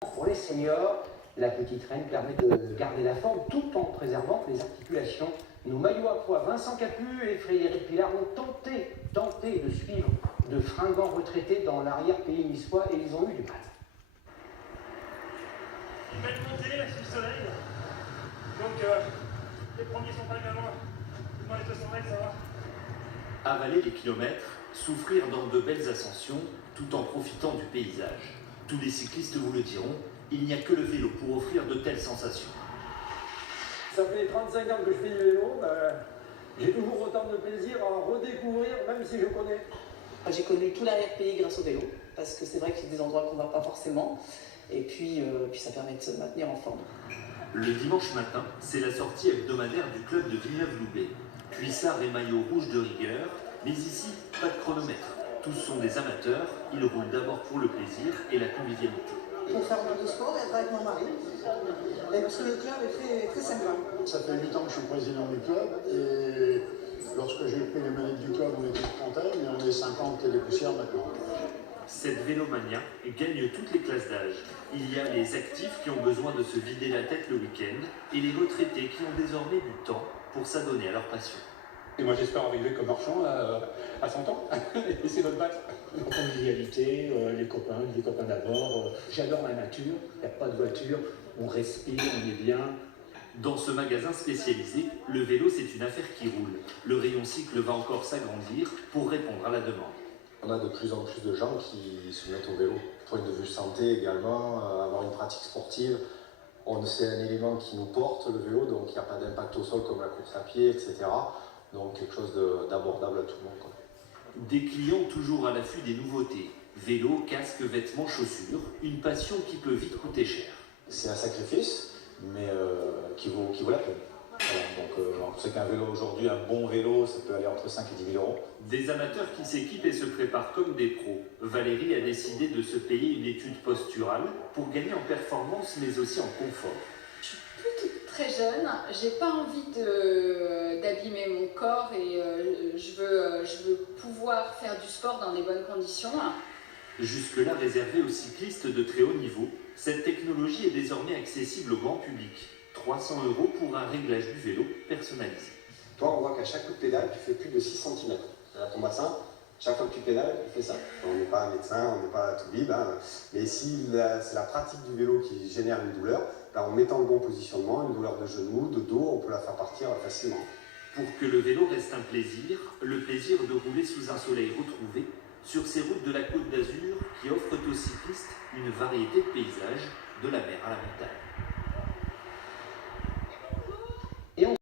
Pour les seniors, la petite reine permet de garder la forme tout en préservant les articulations. Nos maillots à pois, Vincent Capu et Frédéric Pilar ont tenté de suivre de fringants retraités dans l'arrière-pays niçois et ils ont eu du mal. Une belle montée sous le soleil. Donc les premiers sont pas bien loin. Dans les 200 mètres, ça va. Avaler les kilomètres, souffrir dans de belles ascensions, tout en profitant du paysage. Tous les cyclistes vous le diront, il n'y a que le vélo pour offrir de telles sensations. Ça fait 35 ans que je fais du vélo, j'ai toujours autant de plaisir à redécouvrir, même si je connais. J'ai connu tout l'arrière-pays grâce au vélo, parce que c'est vrai qu'il y a des endroits qu'on ne va pas forcément, et puis ça permet de se maintenir en forme. Le dimanche matin, c'est la sortie hebdomadaire du club de Villeneuve-Loubet. Cuissard et maillot rouge de rigueur, mais ici, pas de chronomètre. Tous sont des amateurs, ils roulent d'abord pour le plaisir et la convivialité. Pour faire un peu de sport et être avec mon mari, et parce que le club est très sympa. Ça fait 8 ans que je suis président du club et lorsque j'ai pris les manettes du club, on était une trentaine et on est 50 et des poussières maintenant. Cette vélomania gagne toutes les classes d'âge. Il y a les actifs qui ont besoin de se vider la tête le week-end et les retraités qui ont désormais du temps pour s'adonner à leur passion. Et moi j'espère arriver comme marchand à 100 ans, et c'est notre battre. Convivialité, les copains d'abord. J'adore la nature, il n'y a pas de voiture, on respire, on est bien. Dans ce magasin spécialisé, le vélo c'est une affaire qui roule. Le rayon cycle va encore s'agrandir pour répondre à la demande. On a de plus en plus de gens qui se mettent au vélo. Point de vue santé également, avoir une pratique sportive. C'est un élément qui nous porte, le vélo, donc il n'y a pas d'impact au sol comme la course à pied, etc. Donc quelque chose d'abordable à tout le monde, quoi. Des clients toujours à l'affût des nouveautés. Vélo, casque, vêtements, chaussures. Une passion qui peut vite coûter cher. C'est un sacrifice, mais qui vaut la peine. Voilà, donc on sait qu'un vélo aujourd'hui, un bon vélo, ça peut aller entre 5 et 10 000 euros. Des amateurs qui s'équipent et se préparent comme des pros. Valérie a décidé de se payer une étude posturale pour gagner en performance mais aussi en confort. Je suis plus très jeune, j'ai pas envie d'abîmer mon corps et je veux pouvoir faire du sport dans des bonnes conditions. Jusque-là réservée aux cyclistes de très haut niveau, cette technologie est désormais accessible au grand public. 300 € pour un réglage du vélo personnalisé. Toi, on voit qu'à chaque coup de pédale, tu fais plus de 6 cm. Là, ton bassin, chaque fois que tu pédales, tu fais ça. On n'est pas médecin, on n'est pas toubib, mais si c'est la pratique du vélo qui génère une douleur, là, en mettant le bon positionnement, une douleur de genou, de dos, on peut la faire partir facilement. Pour que le vélo reste un plaisir, le plaisir de rouler sous un soleil retrouvé sur ces routes de la Côte d'Azur qui offrent aux cyclistes une variété de paysages, de la mer à la montagne.